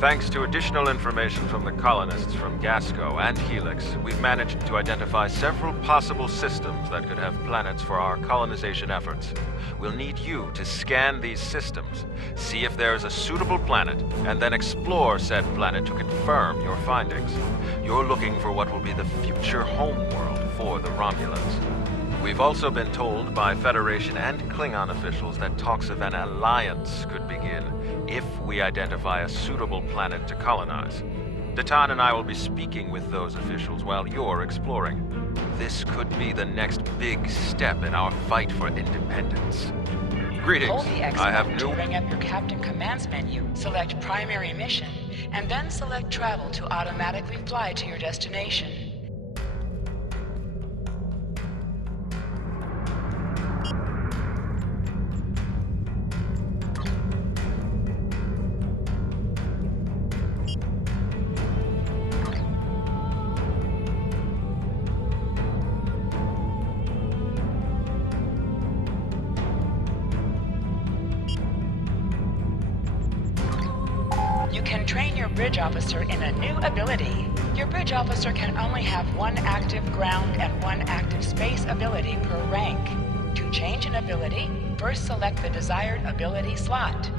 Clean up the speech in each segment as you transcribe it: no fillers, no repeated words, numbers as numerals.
Thanks to additional information from the colonists from Gasco and Helix, we've managed to identify several possible systems that could have planets for our colonization efforts. We'll need you to scan these systems, see if there is a suitable planet, and then explore said planet to confirm your findings. You're looking for what will be the future homeworld for the Romulans. We've also been told by Federation and Klingon officials that talks of an alliance could begin if we identify a suitable planet to colonize. Datan and I will be speaking with those officials while you're exploring. This could be the next big step in our fight for independence. Greetings. Hold the X I have button to new... bring up your Captain Commands menu, select Primary Mission, and then select Travel to automatically fly to your destination. You can train your bridge officer in a new ability. Your bridge officer can only have one active ground and one active space ability per rank. To change an ability, first select the desired ability slot.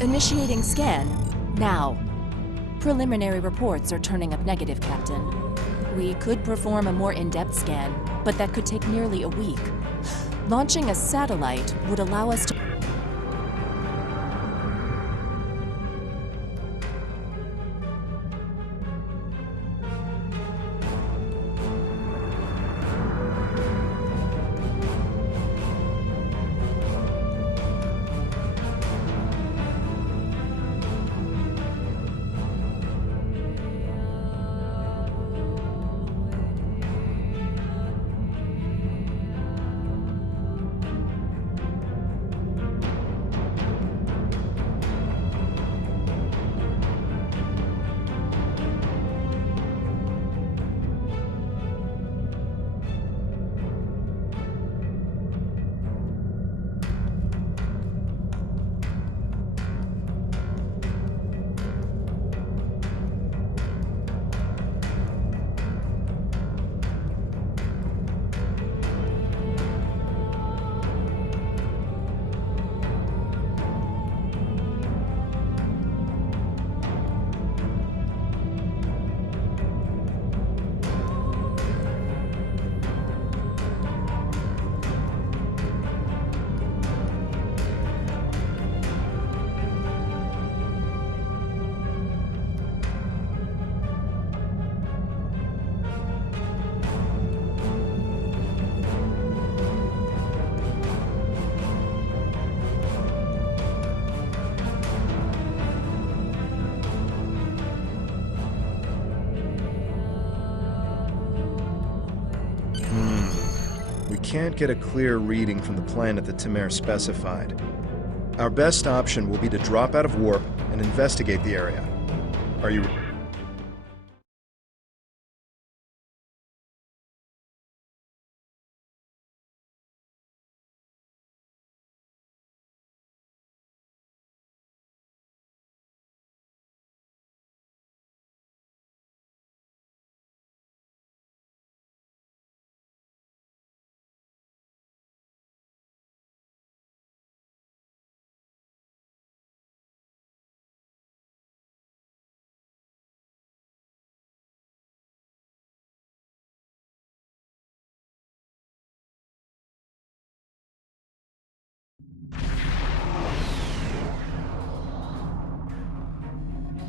Initiating scan, now. Preliminary reports are turning up negative, Captain. We could perform a more in-depth scan, but that could take nearly a week. Launching a satellite would allow us to... We can't get a clear reading from the planet that Timere specified. Our best option will be to drop out of warp and investigate the area. Are you...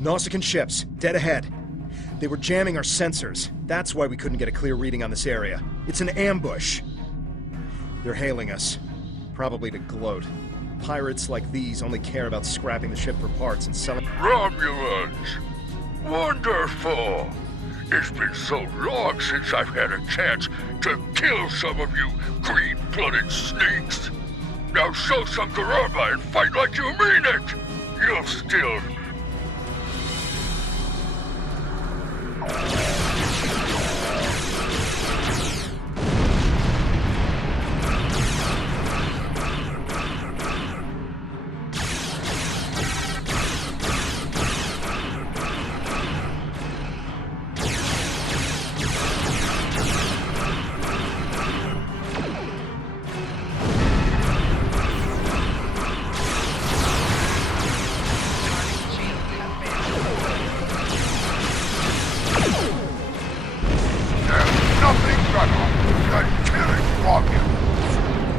Nausicaan ships, dead ahead. They were jamming our sensors. That's why we couldn't get a clear reading on this area. It's an ambush. They're hailing us. Probably to gloat. Pirates like these only care about scrapping the ship for parts and selling... Romulans! Wonderful! It's been so long since I've had a chance to kill some of you green-blooded sneaks! Now show some garamba and fight like you mean it! You'll still...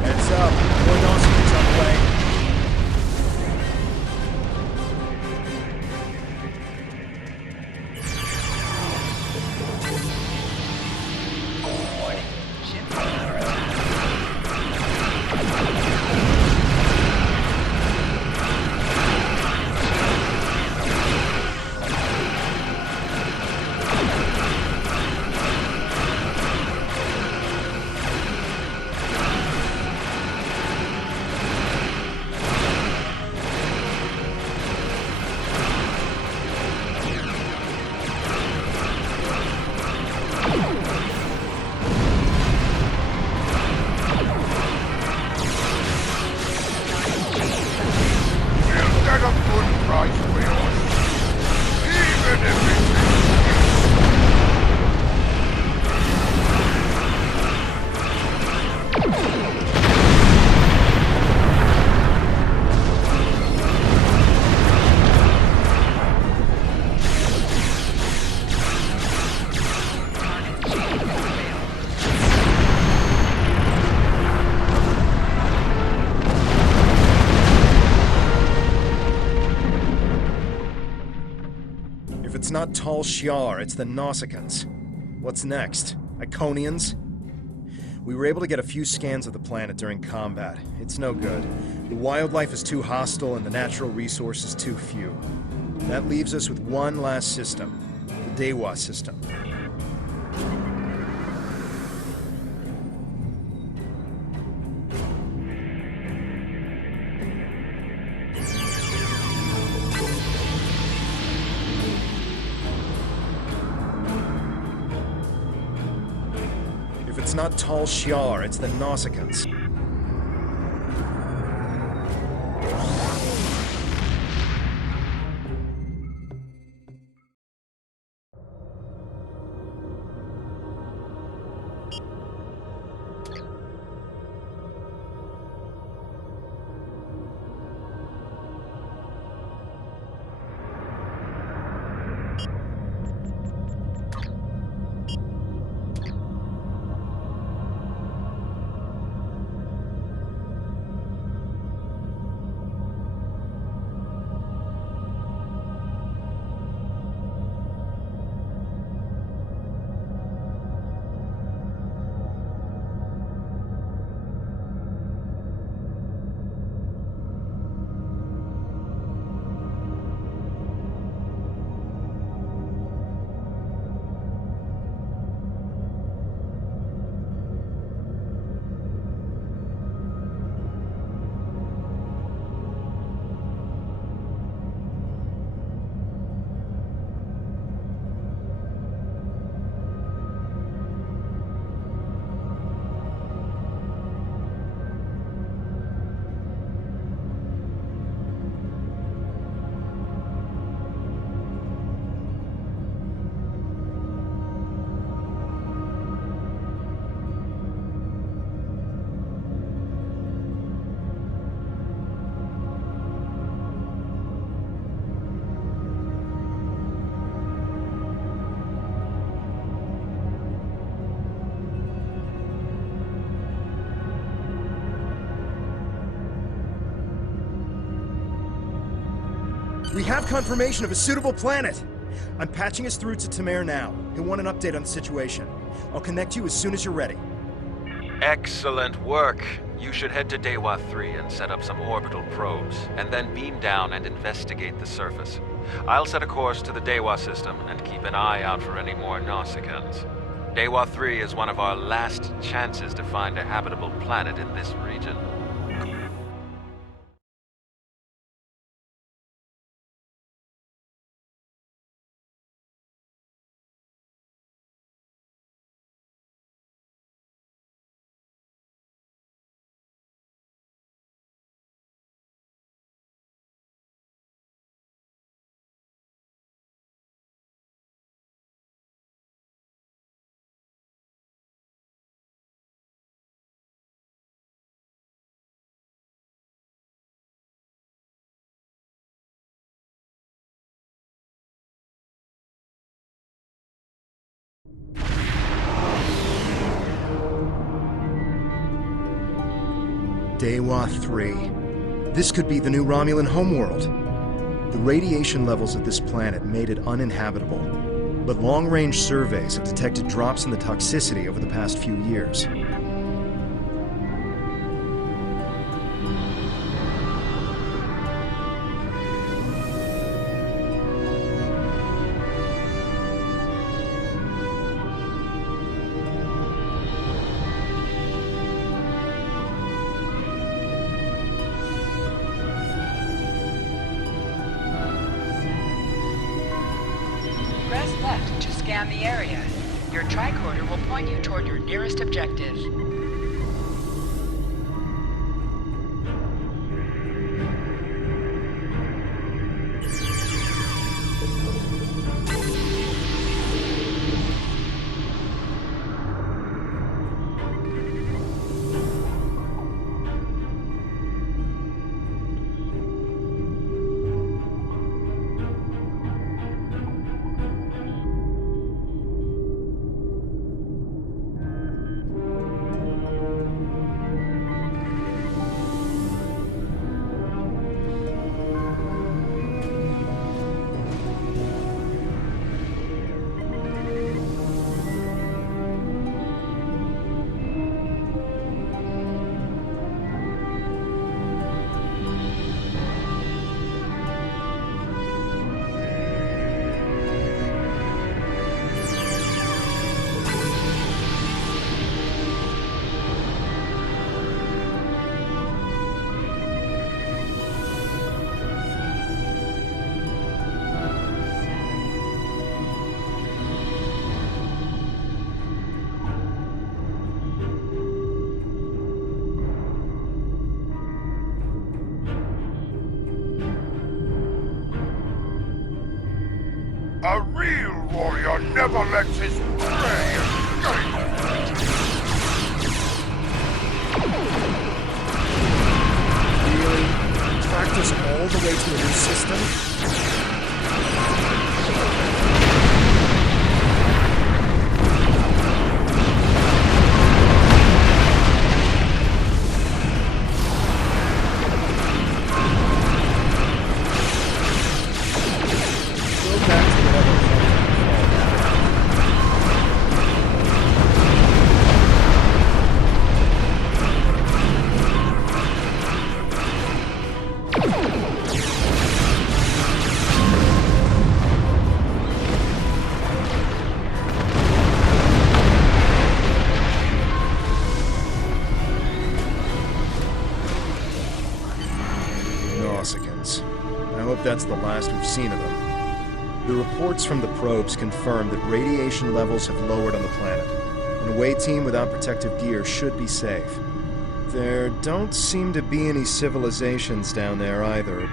Heads up, more Nausicans on the way. It's not Tal Shiar, it's the Nausicans. What's next? Iconians? We were able to get a few scans of the planet during combat. It's no good. The wildlife is too hostile and the natural resources too few. That leaves us with one last system, the Dewa system. It's not Tal Shiar, it's the Nausicans. We have confirmation of a suitable planet! I'm patching us through to Tamir now. He'll want an update on the situation. I'll connect you as soon as you're ready. Excellent work. You should head to Dewa 3 and set up some orbital probes, and then beam down and investigate the surface. I'll set a course to the Dewa system and keep an eye out for any more Nausicans. Dewa 3 is one of our last chances to find a habitable planet in this region. Dewa 3. This could be the new Romulan homeworld. The radiation levels of this planet made it uninhabitable, but long-range surveys have detected drops in the toxicity over the past few years. Press left to scan the area. Your tricorder will point you toward your nearest objective. A real warrior never lets his prey escape. Really? Tracked us all the way to a new system? Go back to whatever Nausicaans. I hope that's the last we've seen of them. The reports from the probes confirm that radiation levels have lowered on the planet. An away team without protective gear should be safe. There don't seem to be any civilizations down there either.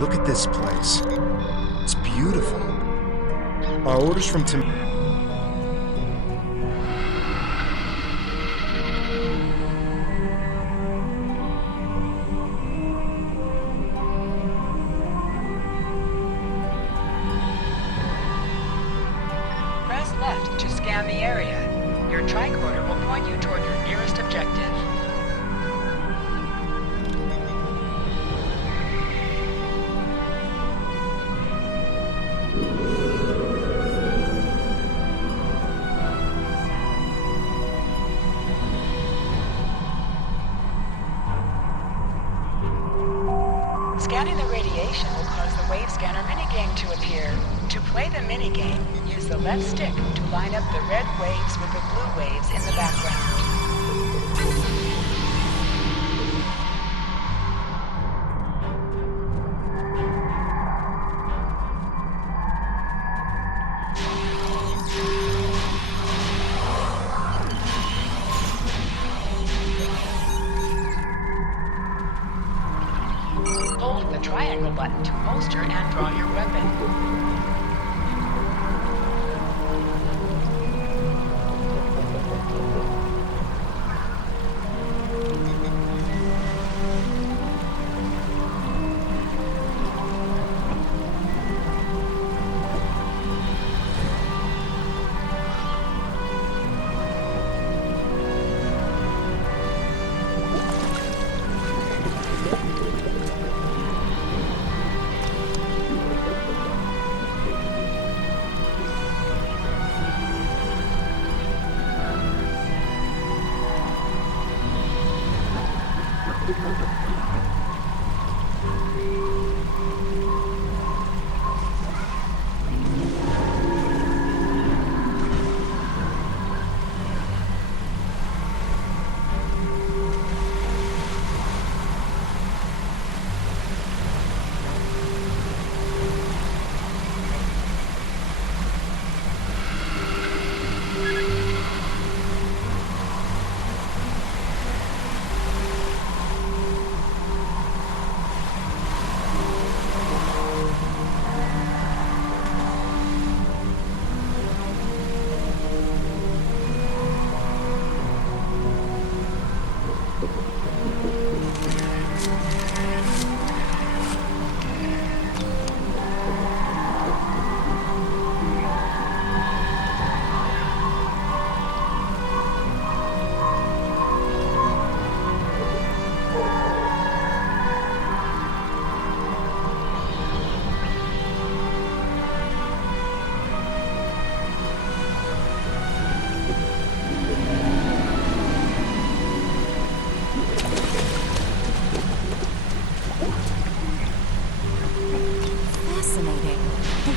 Look at this place. It's beautiful. Our orders from Tim... Press left to scan the area. Your tricorder will point you toward your nearest objective. Scanning the radiation will cause the wave scanner minigame to appear. To play the minigame, use the left stick to line up the red waves with the blue waves in the background. Hold the triangle button to holster and draw your weapon.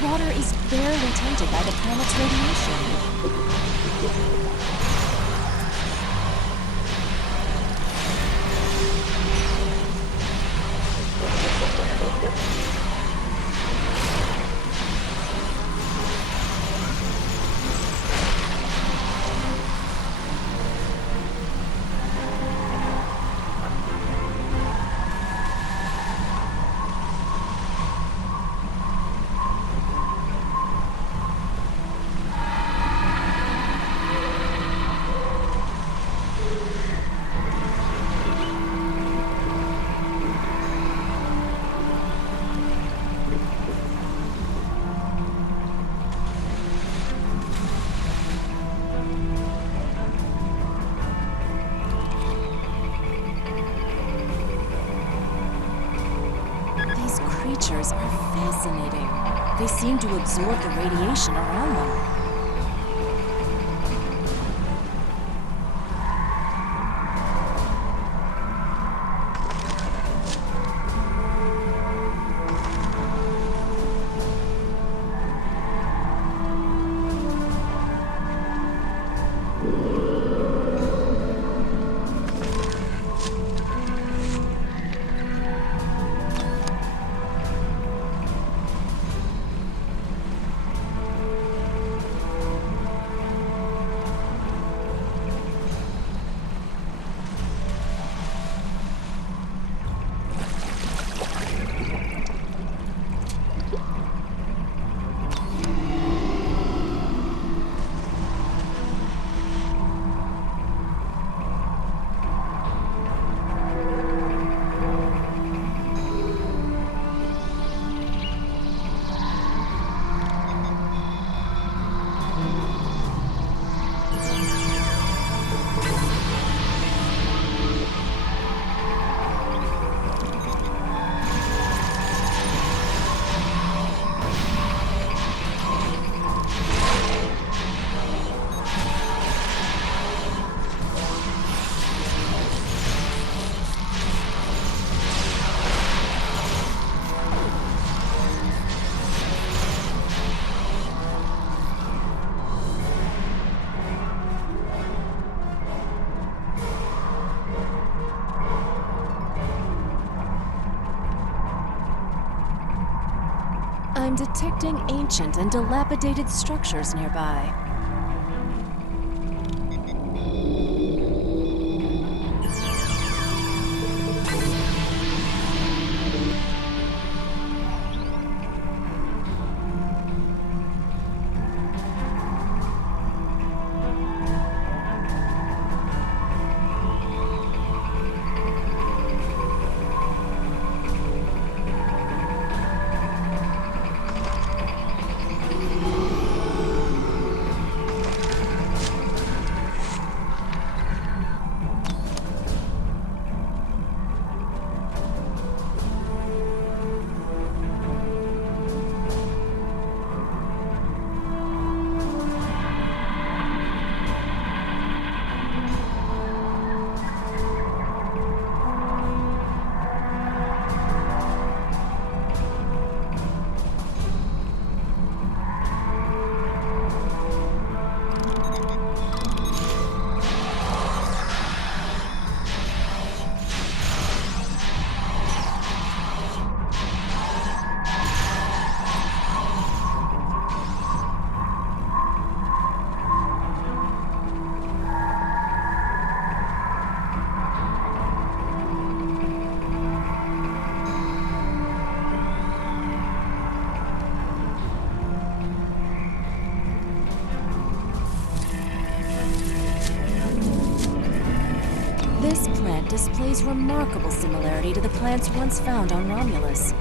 water is barely tainted by the planet's radiation. Creatures are fascinating. They seem to absorb the radiation around them. detecting ancient and dilapidated structures nearby. This plant displays remarkable similarity to the plants once found on Romulus.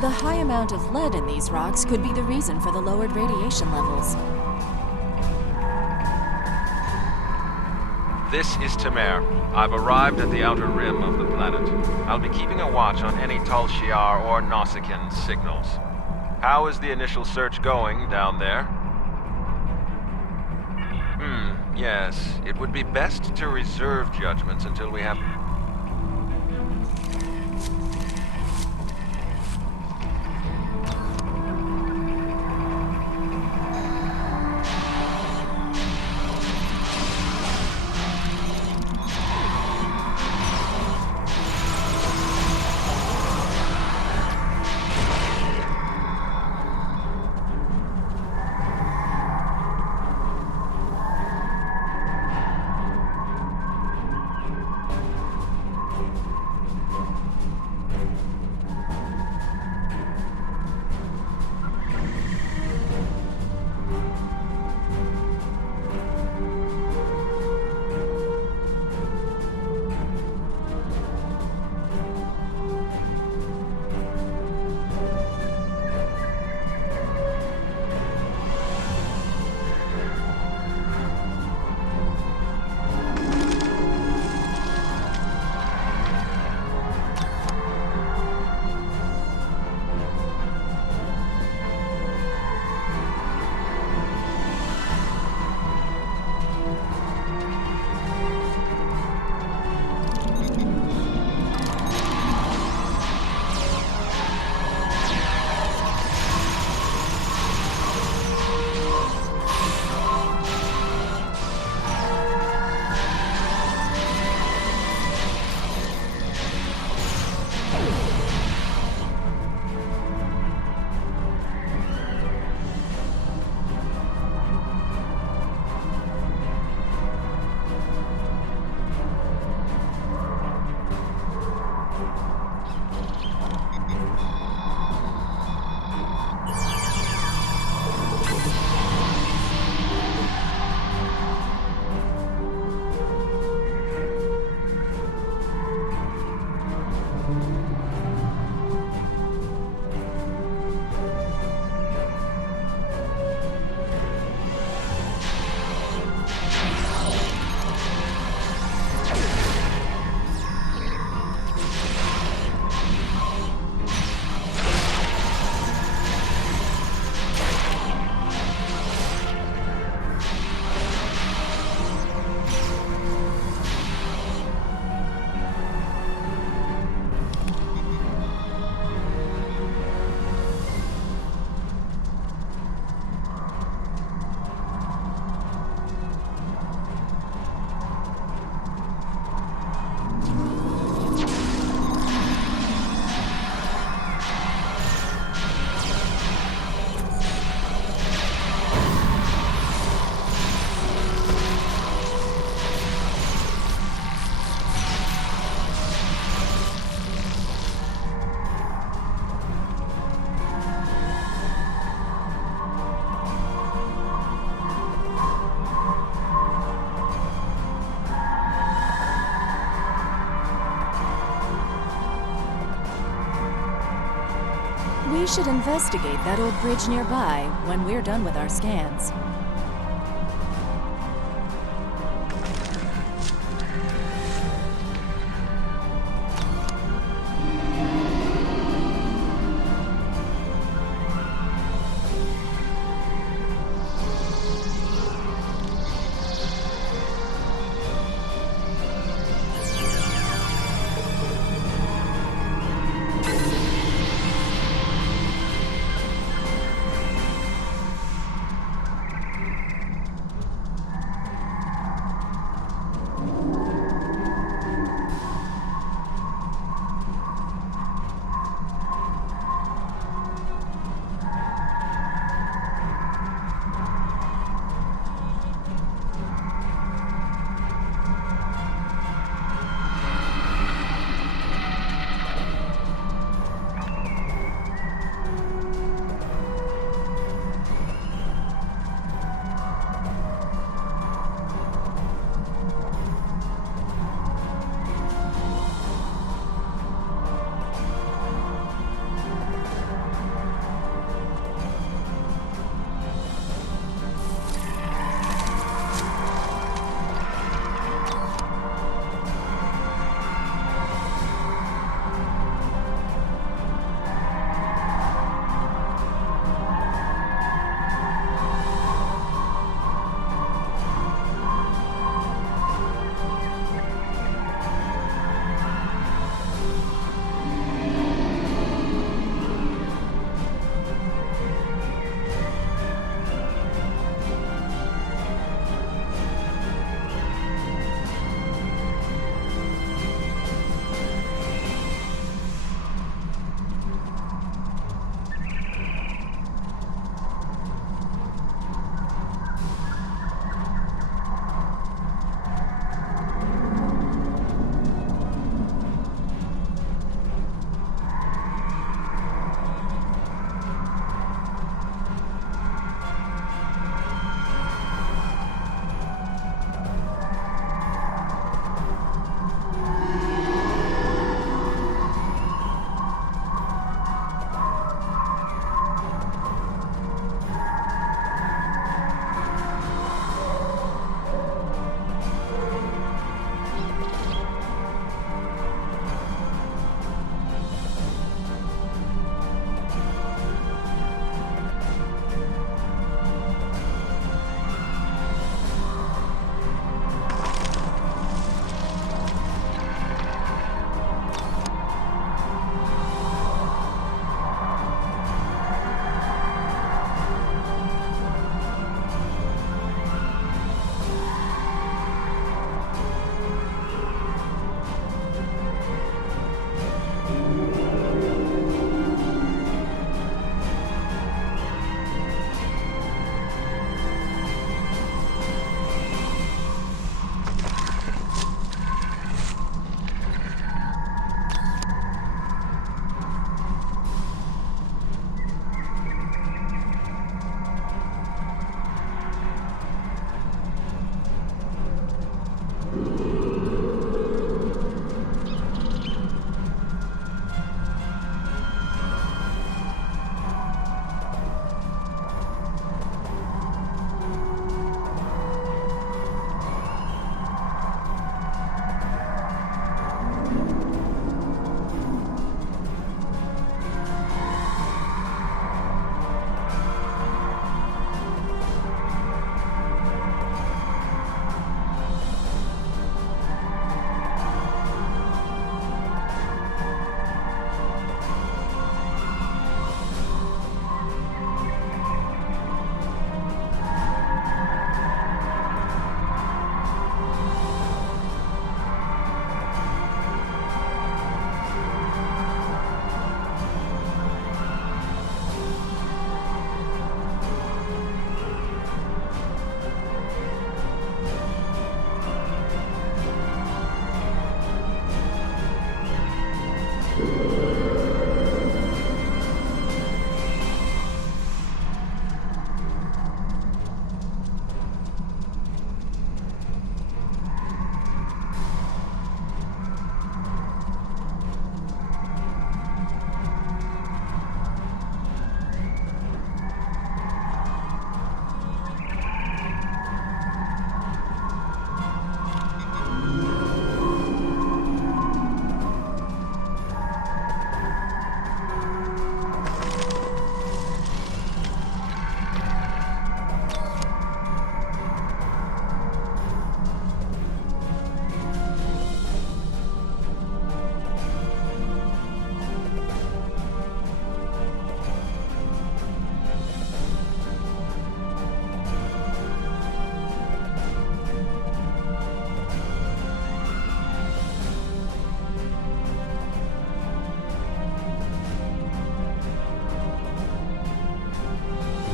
The high amount of lead in these rocks could be the reason for the lowered radiation levels. This is Tamer. I've arrived at the outer rim of the planet. I'll be keeping a watch on any Tal Shiar or Nausicaan signals. How is the initial search going down there? Yes. It would be best to reserve judgments until we have... We should investigate that old bridge nearby when we're done with our scans.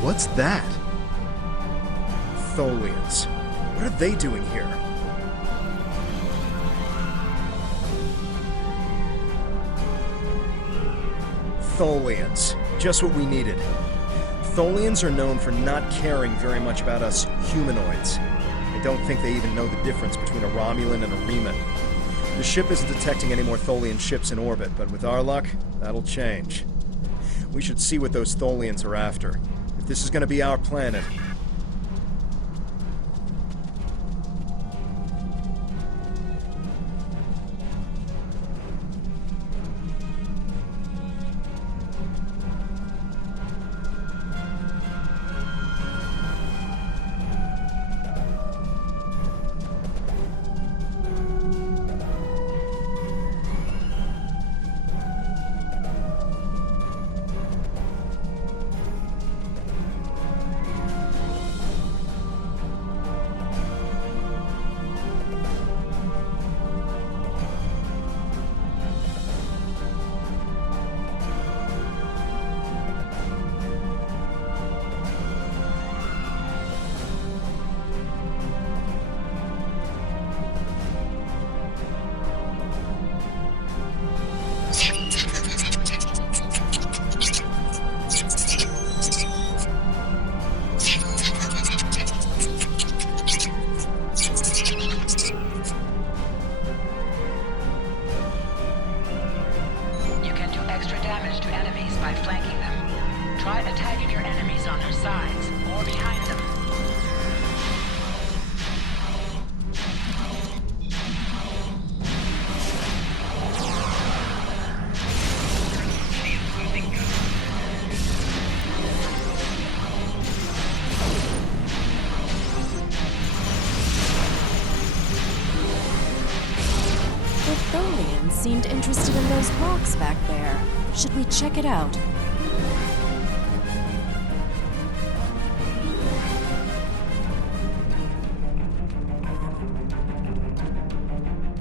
What's that? Tholians. What are they doing here? Tholians. Just what we needed. Tholians are known for not caring very much about us humanoids. I don't think they even know the difference between a Romulan and a Reman. The ship isn't detecting any more Tholian ships in orbit, but with our luck, that'll change. We should see what those Tholians are after. If this is going to be our planet, seemed interested in those rocks back there. Should we check it out?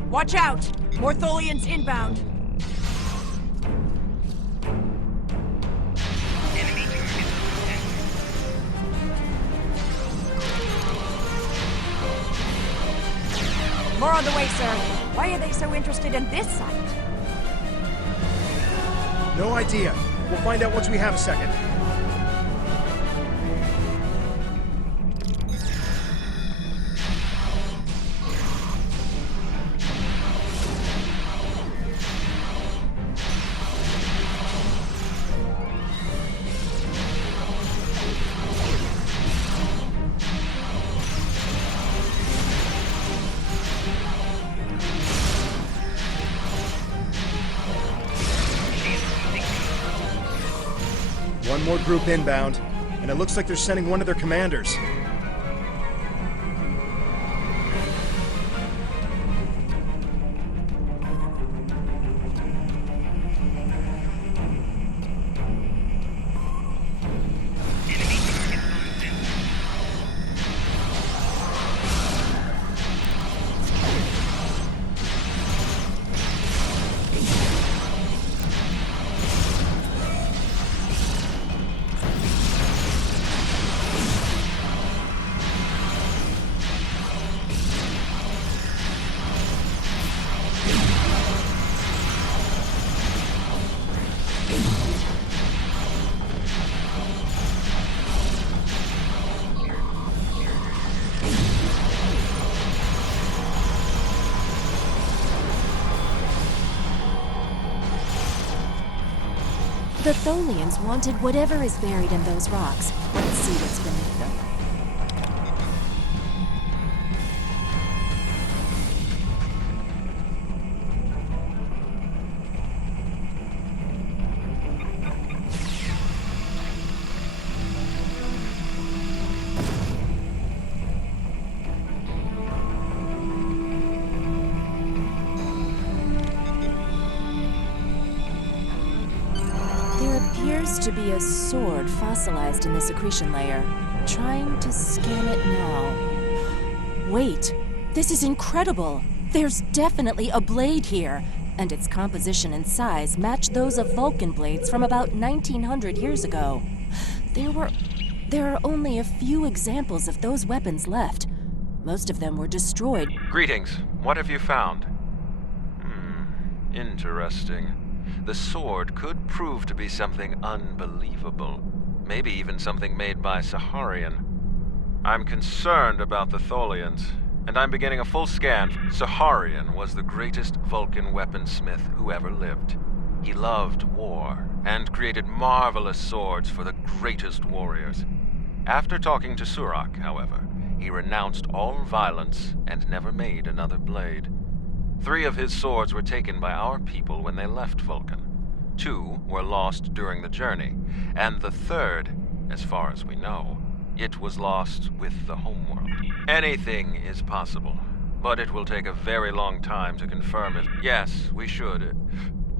Watch out! More Tholians inbound! More on the way, sir. Why are they so interested in this site? No idea. We'll find out once we have a second. One more group inbound, and it looks like they're sending one of their commanders. The Tholians wanted whatever is buried in those rocks. Let's see what's beneath them. To be a sword fossilized in the secretion layer. Trying to scan it now. Wait, this is incredible! There's definitely a blade here, and its composition and size match those of Vulcan blades from about 1900 years ago. There were There are only a few examples of those weapons left. Most of them were destroyed. Greetings. What have you found? Interesting. The sword could prove to be something unbelievable. Maybe even something made by Saharian. I'm concerned about the Tholians, and I'm beginning a full scan. Saharian was the greatest Vulcan weaponsmith who ever lived. He loved war, and created marvelous swords for the greatest warriors. After talking to Surak, however, he renounced all violence and never made another blade. 3 of his swords were taken by our people when they left Vulcan. 2 were lost during the journey, and the 3rd, as far as we know, it was lost with the homeworld. Anything is possible, but it will take a very long time to confirm it. Yes, we should.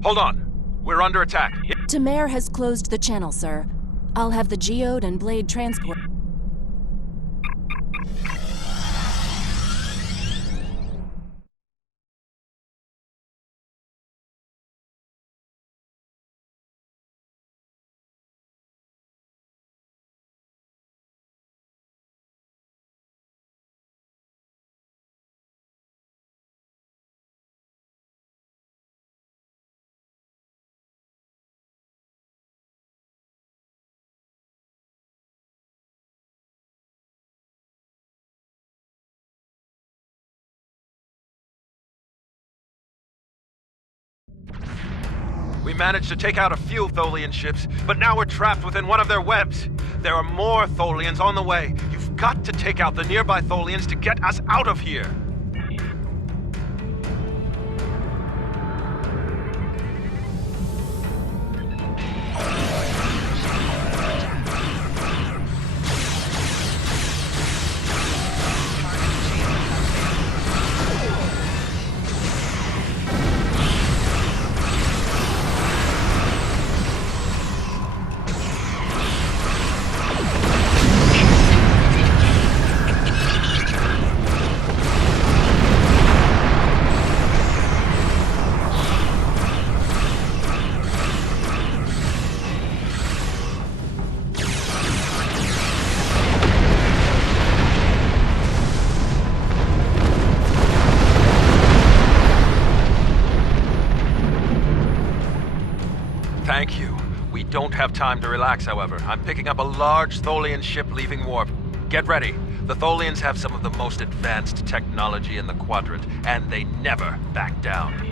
Hold on! We're under attack! Tamer has closed the channel, sir. I'll have the geode and blade transport. We managed to take out a few Tholian ships, but now we're trapped within one of their webs. There are more Tholians on the way. You've got to take out the nearby Tholians to get us out of here. Thank you. We don't have time to relax, however. I'm picking up a large Tholian ship leaving warp. Get ready. The Tholians have some of the most advanced technology in the Quadrant, and they never back down.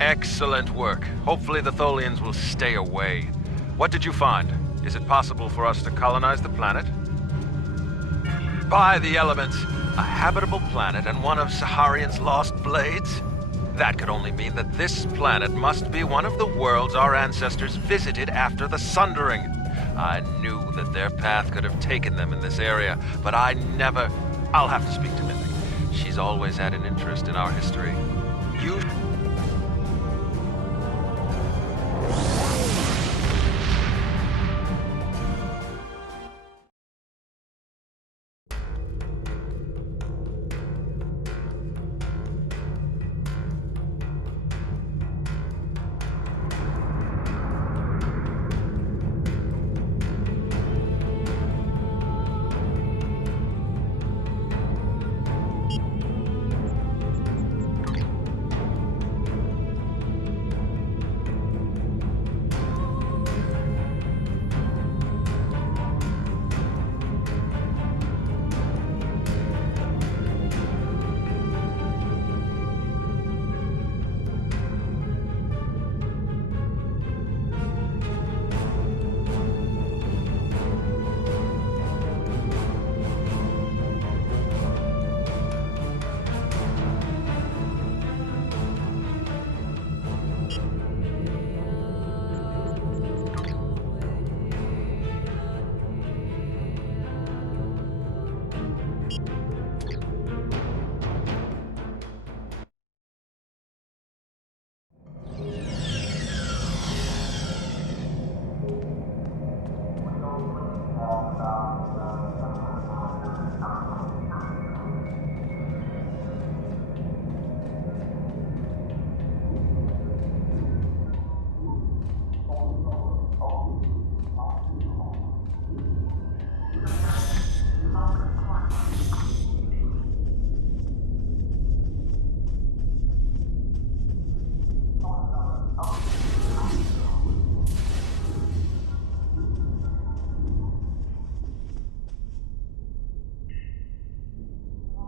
Excellent work. Hopefully the Tholians will stay away. What did you find? Is it possible for us to colonize the planet? By the elements! A habitable planet and one of Saharian's lost blades? That could only mean that this planet must be one of the worlds our ancestors visited after the Sundering. I knew that their path could have taken them in this area, but I never... I'll have to speak to Mythic. She's always had an interest in our history. You...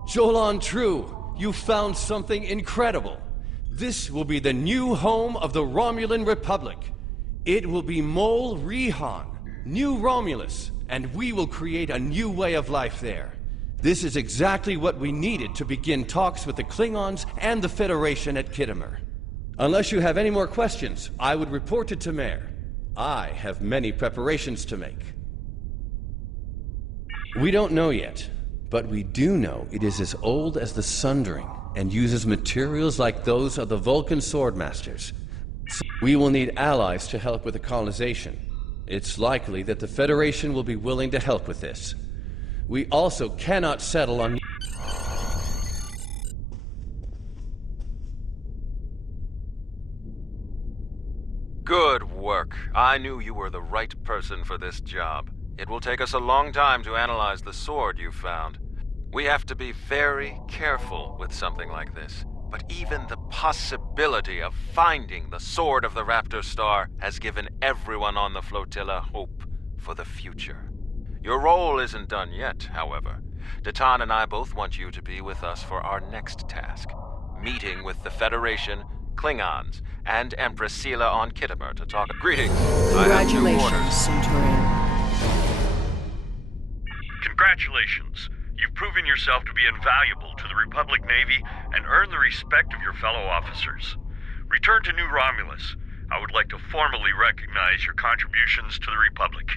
Jolan True, you found something incredible. This will be the new home of the Romulan Republic. It will be Mol Rihan, New Romulus, and we will create a new way of life there. This is exactly what we needed to begin talks with the Klingons and the Federation at Khitomer. Unless you have any more questions, I would report to Tamer. I have many preparations to make. We don't know yet, but we do know it is as old as the Sundering and uses materials like those of the Vulcan Swordmasters. We will need allies to help with the colonization. It's likely that the Federation will be willing to help with this. We also cannot settle on... Good work. I knew you were the right person for this job. It will take us a long time to analyze the sword you found. We have to be very careful with something like this. But even the possibility of finding the Sword of the Raptor Star has given everyone on the flotilla hope for the future. Your role isn't done yet, however. Datan and I both want you to be with us for our next task. Meeting with the Federation, Klingons, and Empress Sela on Khitomer to talk... Greetings. I have new orders. Congratulations, Centurion. Congratulations. You've proven yourself to be invaluable to the Republic Navy and earned the respect of your fellow officers. Return to New Romulus. I would like to formally recognize your contributions to the Republic.